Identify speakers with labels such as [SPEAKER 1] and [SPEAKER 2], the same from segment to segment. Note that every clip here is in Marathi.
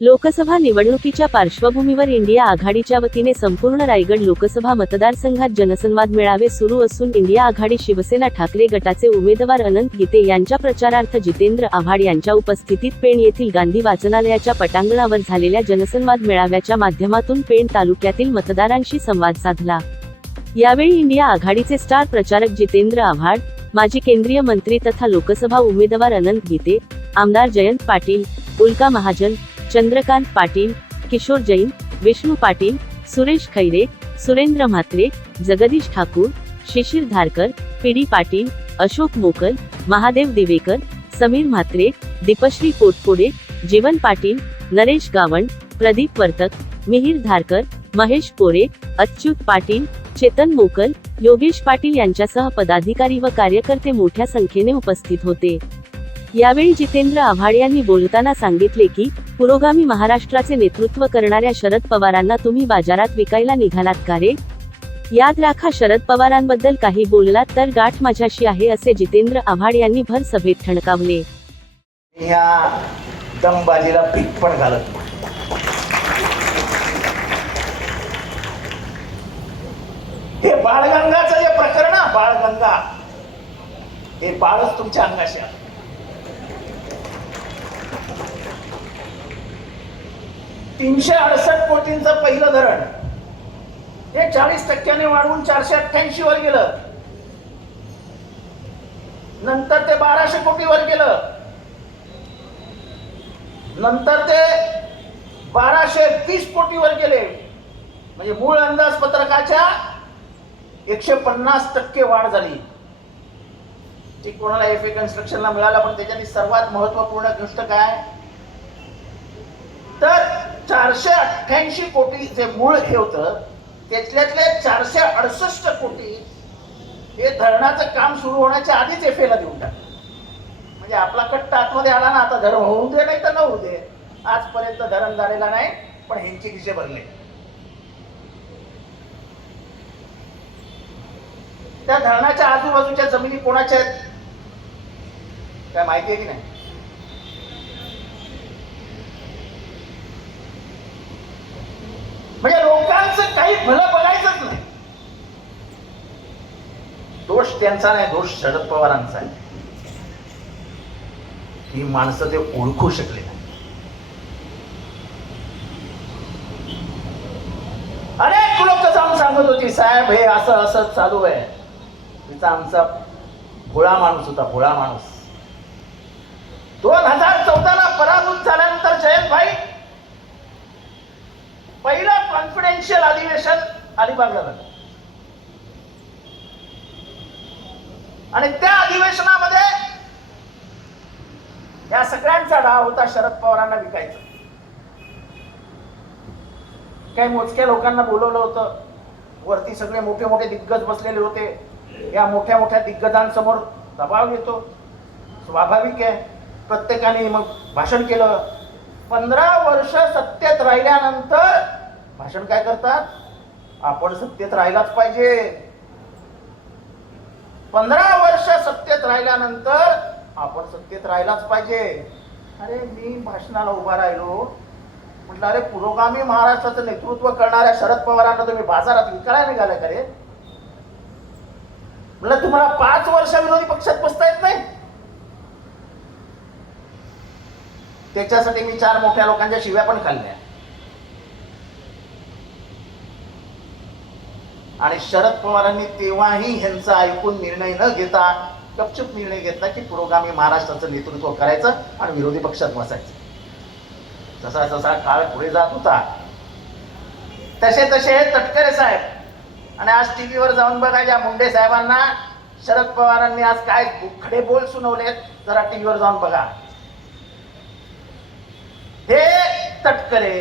[SPEAKER 1] लोकसभा निवडणुकीच्या पार्श्वभूमीवर इंडिया आघाडीच्या वतीने संपूर्ण रायगड लोकसभा मतदारसंघात जनसंवाद मेळावे सुरू असून इंडिया आघाडी शिवसेना ठाकरे गटाचे उमेदवार अनंत गीते यांच्या प्रचारार्थ जितेंद्र आव्हाड यांच्या उपस्थितीत पेण येथील गांधी वाचनालयाच्या पटांगणावर झालेल्या जनसंवाद मेळाव्याच्या माध्यमातून पेण तालुक्यातील मतदारांशी संवाद साधला. यावेळी इंडिया आघाडीचे स्टार प्रचारक जितेंद्र आव्हाड माजी केंद्रीय मंत्री तथा लोकसभा उमेदवार अनंत गीते आमदार जयंत पाटील उल्का महाजन चंद्रकांत पाटील, किशोर जैन, विष्णू पाटील, सुरेश खैरे, सुरेंद्र म्हात्रे, जगदीश ठाकूर, शिशिर धारकर पीडी पाटील, अशोक मोकल, महादेव दिवेकर, समीर म्हात्रे, दीपश्री पोटपोडे, जीवन पाटील, नरेश गावण प्रदीप वर्तक, मिहीर धारकर, महेश पोरे, अच्युत पाटील, चेतन मोकल, योगेश पाटील यांच्यासह पदाधिकारी व कार्यकर्ते मोठ्या संख्येने उपस्थित होते. यावेळी जितेंद्र आव्हाड यांनी बोलताना सांगितले की पुरोगामी महाराष्ट्राचे नेतृत्व करणाऱ्या शरद पवारांना तुम्ही बाजारात विकायला निघालात का रे? याद राखा शरद पवारांबद्दल काही बोललात तर गाठ माझ्याशी आहे असे जितेंद्र आव्हाड यांनी भर सभेत ठणकावले.
[SPEAKER 2] दमबाजीला पीठ पण घालत हे बाळगंगाचं जे प्रकरण बाळगंगा हे बाळच तुमच्या अंगाशी तीनशे अडसष्ट कोटींचं पहिलं धरण. हे चाळीस टक्क्याने वाढवून चारशे अठ्ठ्याऐंशी वर गेलं. नंतर ते बाराशे कोटीवर गेलं. नंतर ते बाराशे तीस कोटीवर गेले. म्हणजे मूळ अंदाजपत्रकाच्या एकशे पन्नास टक्के वाढ झाली. ती कोणाला एफ ए कन्स्ट्रक्शनला मिळाला पण त्याच्यानी सर्वात महत्त्वपूर्ण गोष्ट काय? चारशे अठ्ठ्याऐंशी कोटी जे मूळ हे होतं त्यातल्यातले चारशे अडुसष्ट कोटी हे धरणाचं काम सुरू होण्याच्या आधीच एफ एला देऊन टाकलं. म्हणजे आपला कट्टा आतमध्ये आला ना आता धरण होऊ दे नाही तर न होऊ दे. आजपर्यंत धरण झालेला नाही पण ह्यांची खिशे भरले त्या धरणाच्या आजूबाजूच्या जमिनी कोणाच्या आहेत? काय माहिती आहे की नाही म्हणजे लोकांचं काही भलं बघायचंच नाही. दोष त्यांचा नाही दोष शरद पवारांचा आहे. ही माणसं ते ओळखू शकले नाही. अनेक लोक जाऊन सांगत होती साहेब हे असं असं चालू आहे. तिचा आमचा भोळा माणूस होता भोळा माणूस. दोन हजार चौदाला पराभूत झाल्यानंतर जय भाई पहिलं कॉन्फिडेन्शियल अधिवेशन अलिबागला झालं आणि त्या अधिवेशनामध्ये या सगळ्यांचा डाव होता शरद पवारांना विकायचा. काही मोजक्या लोकांना बोलवलं होतं. वरती सगळे मोठे मोठे दिग्गज बसलेले होते. या मोठ्या मोठ्या दिग्गजांसमोर दबाव येतो. स्वाभाविक आहे. प्रत्येकाने मग भाषण केलं. पंधरा वर्ष सत्तेत राहिल्यानंतर भाषण काय करतात? आपण सत्तेत राहिलाच पाहिजे. पंधरा वर्ष सत्तेत राहिल्यानंतर आपण सत्तेत राहिलाच पाहिजे. अरे मी भाषणाला उभा राहिलो. म्हटलं अरे पुरोगामी महाराष्ट्राचं नेतृत्व करणाऱ्या शरद पवारांना तुम्ही बाजारात विकायला निघाला का रे? म्हटलं तुम्हाला पाच वर्ष विरोधी पक्षात बसता येत नाही. त्याच्यासाठी मी चार मोठ्या लोकांच्या शिव्या पण खाल्ल्या. आणि शरद पवारांनी तेव्हाही ह्यांचा ऐकून निर्णय न घेता गपचूप निर्णय घेतला की पुरोगामी महाराष्ट्राचं नेतृत्व करायचं आणि विरोधी पक्षात बसायचं. जसा जसा काळ पुढे जात होता तसे तसे हे तटकरे साहेब आणि आज टीव्हीवर जाऊन बघा या मुंडे साहेबांना शरद पवारांनी आज काय खडे बोल सुनवलेत जरा टीव्हीवर जाऊन बघा. हे तटकरे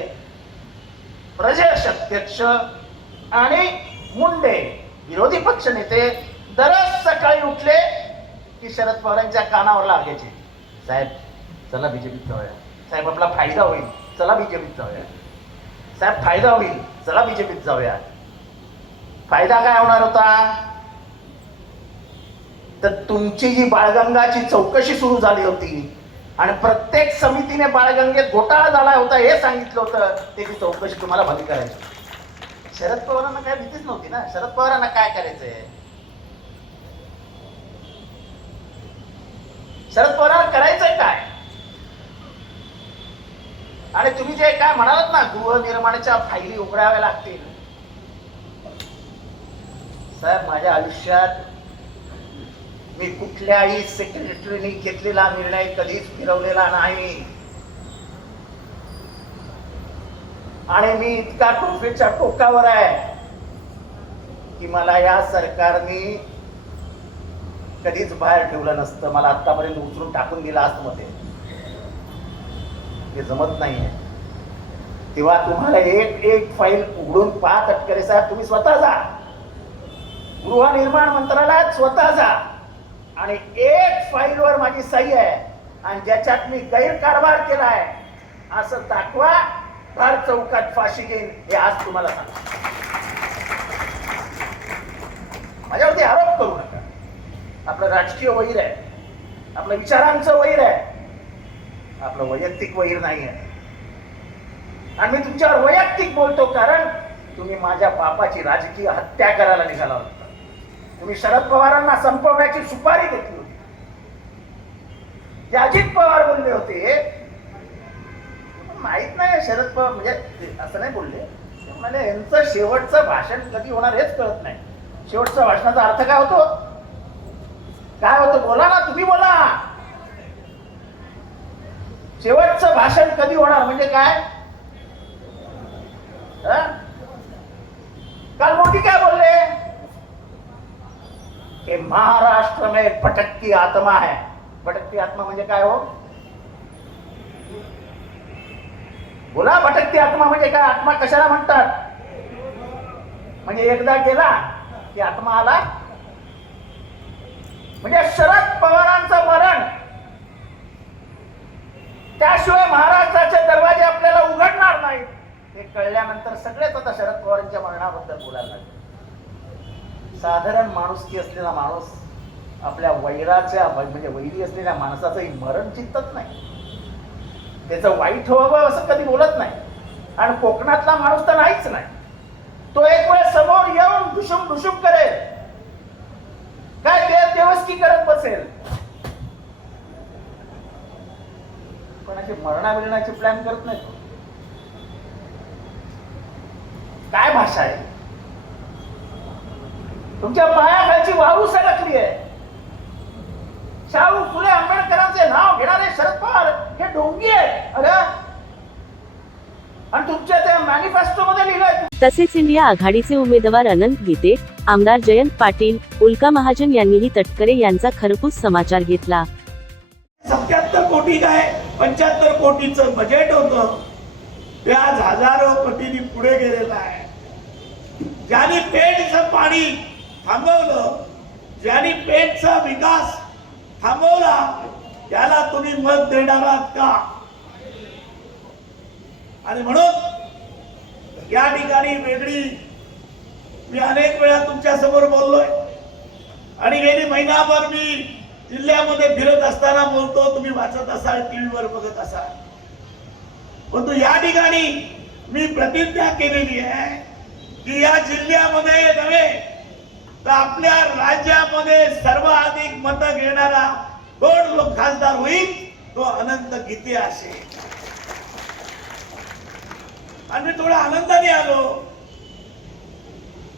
[SPEAKER 2] प्रदेश अध्यक्ष आणि मुंडे विरोधी पक्ष नेते दररोज सकाळी उठले की शरद पवारांच्या कानावर लागायचे साहेब चला बीजेपीत जाऊया. साहेब आपला फायदा होईल. चला बीजेपीत जाऊया. साहेब फायदा होईल. चला बीजेपीत जाऊया. फायदा काय होणार होता? तर तुमची जी बाळगंगाची चौकशी सुरू झाली होती आणि प्रत्येक समितीने बाळगंगेत घोटाळा झाला होता हे सांगितलं होतं त्याची चौकशी तुम्हाला भली करायची. शरद पवारांना काय भीतीच नव्हती ना? शरद पवारांना काय करायचंय? शरद पवारांना करायचंय काय? आणि तुम्ही जे काय म्हणालात ना गृहनिर्माणाच्या फायली उघडाव्या लागतील. साहेब माझ्या आयुष्यात मी कुठल्याही सेक्रेटरीने घेतलेला निर्णय कधीच फिरवलेला नाही. आणि मी इतका टोपेच्या टोकावर आहे की मला या सरकारने कधीच बाहेर ठेवलं नसतं. मला आतापर्यंत उचलून टाकून दिलं आतमध्ये. मध्ये हे जमत नाहीये. तेव्हा तुम्हाला एक एक फाईल उघडून पाहा तटकरे साहेब तुम्ही स्वतः जा. गृहनिर्माण मंत्रालयात स्वतः जा. आणि एक फाईलवर माझी सही आहे आणि ज्याच्यात मी गैरकारभार केला आहे असं दाखवा. फार चौकात फाशी घेईन हे आज तुम्हाला सांग माझ्यावरती आरोप करू नका. आपलं राजकीय वैर आहे. आपलं विचारांचं वैर आहे. आपलं वैयक्तिक वैर नाही आहे आणि मी तुमच्यावर वैयक्तिक बोलतो कारण तुम्ही माझ्या बापाची राजकीय हत्या करायला निघाला होता. तुम्ही शरद पवारांना संपवण्याची सुपारी घेतली होती. ते अजित पवार बोलले होते माहीत नाही शरद पवार म्हणजे असं नाही बोलले. म्हणाले यांचं शेवटचं भाषण कधी होणार हेच कळत नाही. शेवटचा भाषणाचा अर्थ काय होतो? काय होतं? बोला ना तुम्ही बोला. शेवटचं भाषण कधी होणार म्हणजे काय? काल मोठी काय बोलले? महाराष्ट्र में भटकती आत्मा है. भटकती आत्मा म्हणजे काय हो? बोला भटकती आत्मा म्हणजे काय? आत्मा कशाला म्हणतात? म्हणजे एकदा गेला की आत्मा आला? म्हणजे शरद पवारांचं मरण. त्याशिवाय महाराष्ट्राचे दरवाजे आपल्याला उघडणार नाहीत. हे कळल्यानंतर सगळेच आता शरद पवारांच्या मरणाबद्दल बोलायला लागले. साधारण माणुसकी असलेला माणूस आपल्या वैराच्या म्हणजे वैरी असलेल्या माणसाचंही मरण चिंतत नाही. त्याचं वाईट व्हावं असं कधी बोलत नाही. आणि कोकणातला माणूस तर नाहीच नाही. तो एक वेळ समोर येऊन दुशुम दुशुम करेल. काय देव देवस्की करत बसेल. पण असे मरणा बिरणाचे प्लॅन करत नाही. काय भाषा आहे? तुमच्या पायाखालची वाहू सडकली आहे. शाहू फुले आंबेडकरांचे नाव घेणारे शरद पवार हे डोंगी आहे अरे. आणि तुमच्या त्या मॅनिफेस्टो मध्ये लिहिलंय
[SPEAKER 1] तसेच इंडिया आघाडीचे उमेदवार अनंत गीते आमदार जयंत पाटील उल्का महाजन यांनीही तटकरे यांचा खरपूस समाचार घेतला.
[SPEAKER 2] सत्याहत्तर कोटी काय? पंच्याहत्तर कोटीचं बजेट होतं. आज हजारो कोटींनी पुढे गेलेलं आहे. ज्यांनी पेठचं पाणी थांबवलं ज्यांनी पेठचा विकास थांबवला त्याला तुम्ही मत देणार आहात का? आणि म्हणून या ठिकाणी वेगळी मी अनेक वेळा तुमच्यासमोर बोललोय. आणि गेली महिनाभर मी जिल्ह्यामध्ये फिरत असताना बोलतो तुम्ही वाचत असाल टीव्हीवर बघत असाल. परंतु या ठिकाणी मी प्रतिज्ञा केलेली आहे की या जिल्ह्यामध्ये नव्हे तर आपल्या राज्यामध्ये सर्वाधिक मत घेणारा कोण लोक खासदार होईल तो अनंत गीते असे. आणि थोडा आनंदाने आलो.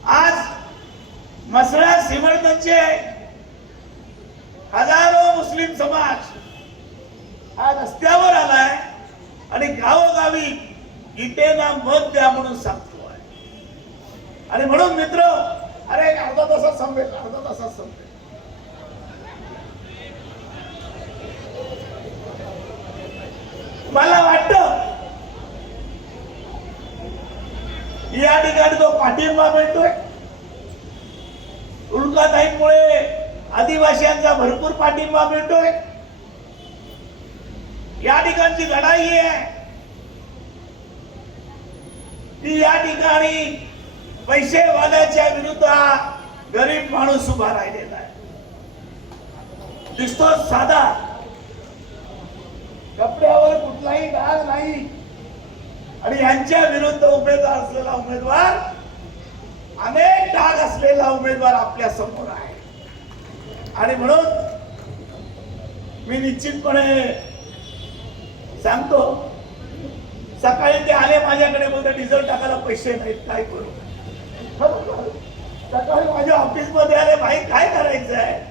[SPEAKER 2] आज मसळा सिमर्दनचे हजारो मुस्लिम समाज हा रस्त्यावर आलाय आणि गावोगावी गीतेला मत द्या म्हणून सांगतोय. आणि म्हणून मित्र अरे एक अर्धा तासात संपेल अर्धा तासात संपेल. मला वाटत या ठिकाणी तो पाठिंबा मिळतोय उल्काताईमुळे आदिवासीयांचा भरपूर पाठिंबा मिळतोय. या ठिकाणची लढाई आहे. ती या ठिकाणी पैसेवाल्याच्या विरुद्ध गरीब माणूस उभा राहिलेला आहे. दिसतो साधा
[SPEAKER 3] कुठलाही डाग नाही. आणि यांच्या विरुद्ध उमेदवार असलेला उमेदवार अनेक डाग असलेला उमेदवार आपल्यासमोर आहे. आणि म्हणून मी निश्चितपणे सांगतो सकाळी ते आले माझ्याकडे बोलते डिझेल टाकायला पैसे नाहीत काय करू? सकाळी माझ्या ऑफिसमध्ये आले भाई काय करायचं आहे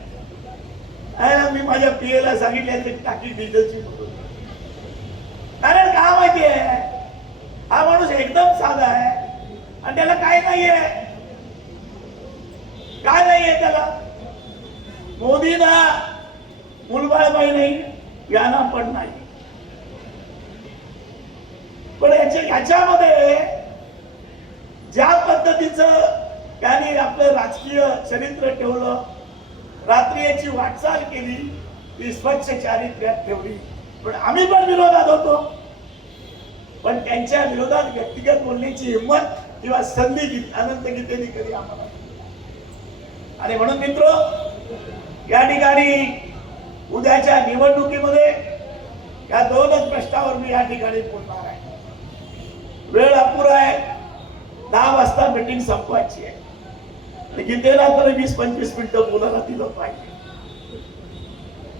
[SPEAKER 3] मी माझ्या पीएला सांगितले ते टाकी डिझेलची भरून. काय माहिती आहे. हा माणूस एकदम साधा आहे. आणि त्याला काय नाहीये. काय नाहीये त्याला? मोदीना मुलबाळबाई नाही याना पण नाही. पण याच्या याच्यामध्ये ज्या पद्धतीचं त्यांनी आपलं राजकीय चरित्र ठेवलं रात्री याची वाटचाल केली ती स्वच्छ चारित्र्यात ठेवली. पण आम्ही पण विरोधात होतो. पण त्यांच्या विरोधात व्यक्तिगत बोलण्याची हिंमत किंवा संधी अनंत गीतेने कधी आम्हाला आणि म्हणून मित्र या ठिकाणी उद्याच्या निवडणुकीमध्ये या दोनच प्रश्नावर मी या ठिकाणी बोलणार आहे. वेळ अपुरा आहे दहा वाजता मीटिंग संपवायची आहे. आणि गीतेला तर वीस पंचवीस मिनिटं बोलायला दिलं पाहिजे.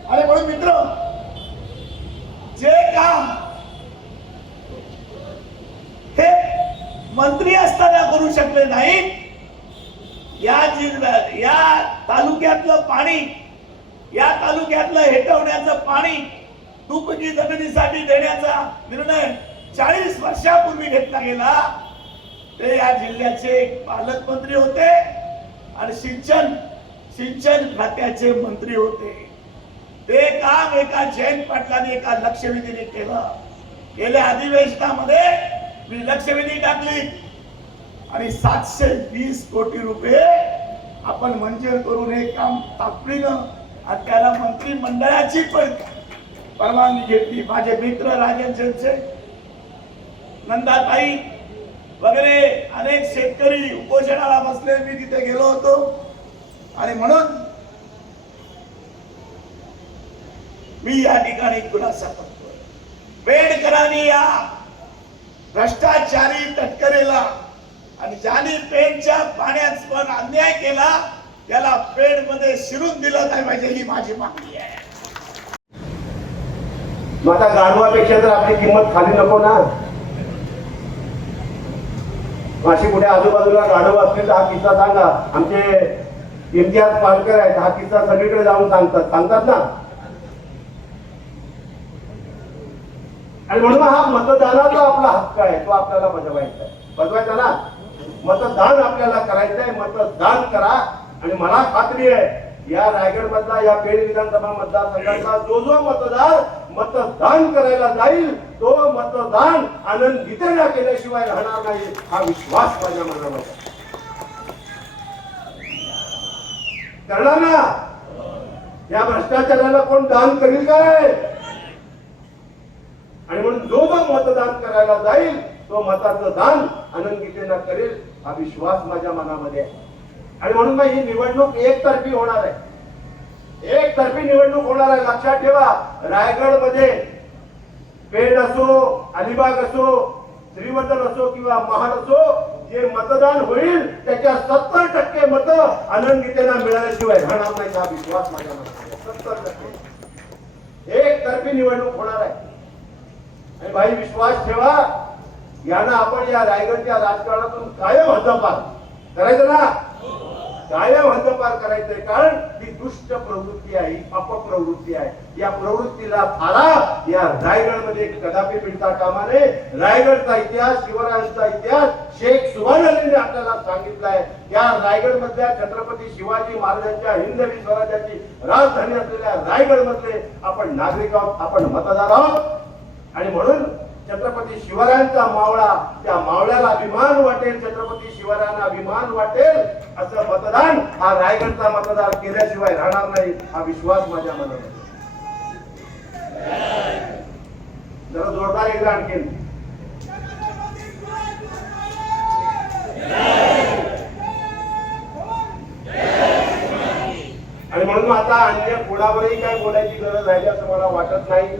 [SPEAKER 3] आणि म्हणून मित्र जे काम हे मंत्री असताना करू शकले नाहीत या जिल्ह्यात या तालुक्यातलं पाणी या तालुक्यातलं हेटवण्याचं पाणी दुपकी जमिनीसाठी देण्याचा निर्णय चाळीस वर्षापूर्वी घेतला गेला. ते या जिल्ह्याचे पालकमंत्री होते आणि सिंचन सिंचन खात्याचे मंत्री होते. ते काम एका जयंत पाटलांनी एका लक्षवेधीने केलं. गेल्या अधिवेशनामध्ये मी लक्षवेधी टाकली. आणि सातशे वीस कोटी रुपये आपण मंजूर करून हे काम तातडीनं आणि त्याला मंत्रिमंडळाची पण परवानगी घेतली. माझे मित्र राजन शेठचे नंदाताई वगैरे अनेक शेतकरी उपोषणाला बसले. मी तिथे गेलो होतो. आणि म्हणून मी या ठिकाणी खुलासा करतो बेडकरांनी या भ्रष्टाचारी तटकरेला आणि ज्याने पेनच्या पाण्यात पण अन्याय केला त्याला पेडमध्ये शिरून दिलं नाही पाहिजे ही माझी मागणी आहे.
[SPEAKER 4] मग आता गाढवापेक्षा तर आपली किंमत खाली नको ना. माशी कुठे आजूबाजूला गाढव असतील तर हा किस्सा सांगा. आमचे इम्तियाज पालकर आहेत हा किस्सा सगळीकडे जाऊन सांगतात. सांगतात ना? आणि म्हणून हा मतदानाचा आपला हक्क आहे. तो आपल्याला बजवायचा आहे. बजवायचा ना? मतदान आपल्याला करायचं आहे. मतदान करा. आणि मला खात्री आहे या रायगड मधला या पेड विधानसभा मतदारसंघाचा जो जो मतदार मतदान करायला जाईल तो मतदान आनंद गीतेला केल्याशिवाय राहणार नाही हा विश्वास माझ्या मनामध्ये करणार ना? या भ्रष्टाचाराला कोण दान करील काय आणि म्हणून जो जो मतदान करायला जाईल तो मताचं दान आनंद गीतेना करेल हा विश्वास माझ्या मनामध्ये आहे. आणि म्हणून ही निवडणूक एकतर्फी होणार आहे. एकतर्फी निवडणूक होणार आहे. लक्षात ठेवा रायगडमध्ये पेड असो अलिबाग असो श्रीवर्धन असो किंवा महाड असो जे मतदान होईल त्याच्या सत्तर टक्के मत आनंद गीतेना मिळाल्याशिवाय राहणार नाही हा विश्वास माझ्या मनात सत्तर टक्के. एकतर्फी निवडणूक होणार आहे. आणि भाई विश्वास ठेवा. यांना आपण या रायगडच्या राजकारणातून कायम हद्दपार करायचं ना? कायम हद्दपार करायचंय. कारण ही दुष्ट प्रवृत्ती आहे अपप्रवृत्ती आहे. या प्रवृत्तीला थारा या रायगडमध्ये कदापि मिळता कामा नये. रायगडचा इतिहास शिवरायांचा इतिहास शेख सुभान आपल्याला सांगितलाय. या रायगड मधल्या छत्रपती शिवाजी महाराजांच्या हिंदवी स्वराज्याची राजधानी असलेल्या रायगड मधले आपण नागरिक आहोत आपण मतदार आहोत. आणि म्हणून छत्रपती शिवरायांचा मावळा त्या मावळ्याला अभिमान वाटेल छत्रपती शिवरायांना अभिमान वाटेल असं मतदान हा रायगडचा मतदार केल्याशिवाय राहणार नाही हा विश्वास माझ्या मनात जरा जोरदार एकदा आणखीन. आणि म्हणून आता अन्य कोणावरही काय बोलायची गरज राहिली असं मला वाटत नाही.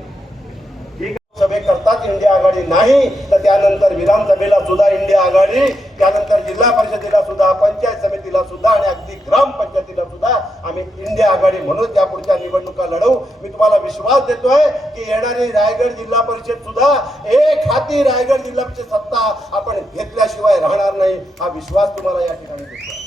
[SPEAKER 4] ठीक इंडिया आघाडी नाही तर त्यानंतर विधानसभेला सुद्धा इंडिया आघाडी त्यानंतर जिल्हा परिषदेला सुद्धा पंचायत समितीला सुद्धा आणि अगदी ग्रामपंचायतीला सुद्धा आम्ही इंडिया आघाडी म्हणून या पुढच्या निवडणुका लढवू. मी तुम्हाला विश्वास देतोय की येणारी रायगड जिल्हा परिषद सुद्धा एक हाती रायगड जिल्हा परिषद सत्ता आपण घेतल्याशिवाय राहणार नाही हा विश्वास तुम्हाला या ठिकाणी देतो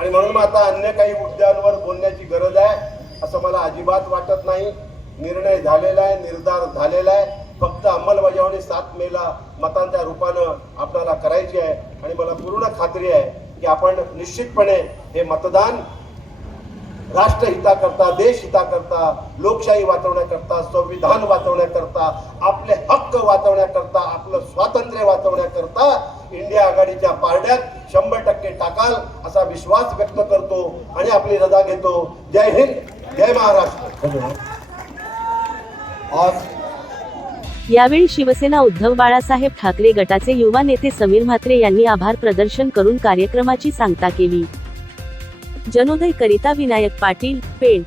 [SPEAKER 4] आणि म्हणून मग आता अन्य काही मुद्द्यांवर बोलण्याची गरज आहे असं मला अजिबात वाटत नाही. निर्णय झालेला आहे निर्धार झालेला आहे. फक्त अंमलबजावणी सात मेला मतांच्या रूपानं आपल्याला करायची आहे. आणि मला पूर्ण खात्री आहे की आपण निश्चितपणे हे मतदान राष्ट्रहिताकरता देशहिताकरता लोकशाही वाचवण्याकरता संविधान वाचवण्याकरता आपले हक्क वाचवण्याकरता आपलं स्वातंत्र्य वाचवण्याकरता इंडिया आघाडीच्या पारड्यात शंभर टक्के टाकाल असा विश्वास व्यक्त करतो आणि आपली रजा घेतो. जय हिंद जय महाराष्ट्र.
[SPEAKER 5] आज
[SPEAKER 1] यावेळी शिवसेना उद्धव बाळासाहेब ठाकरे गटाचे युवा नेते समीर म्हात्रे यांनी आभार प्रदर्शन करून कार्यक्रमाची सांगता केली. जनोदय करिता विनायक पाटील पेण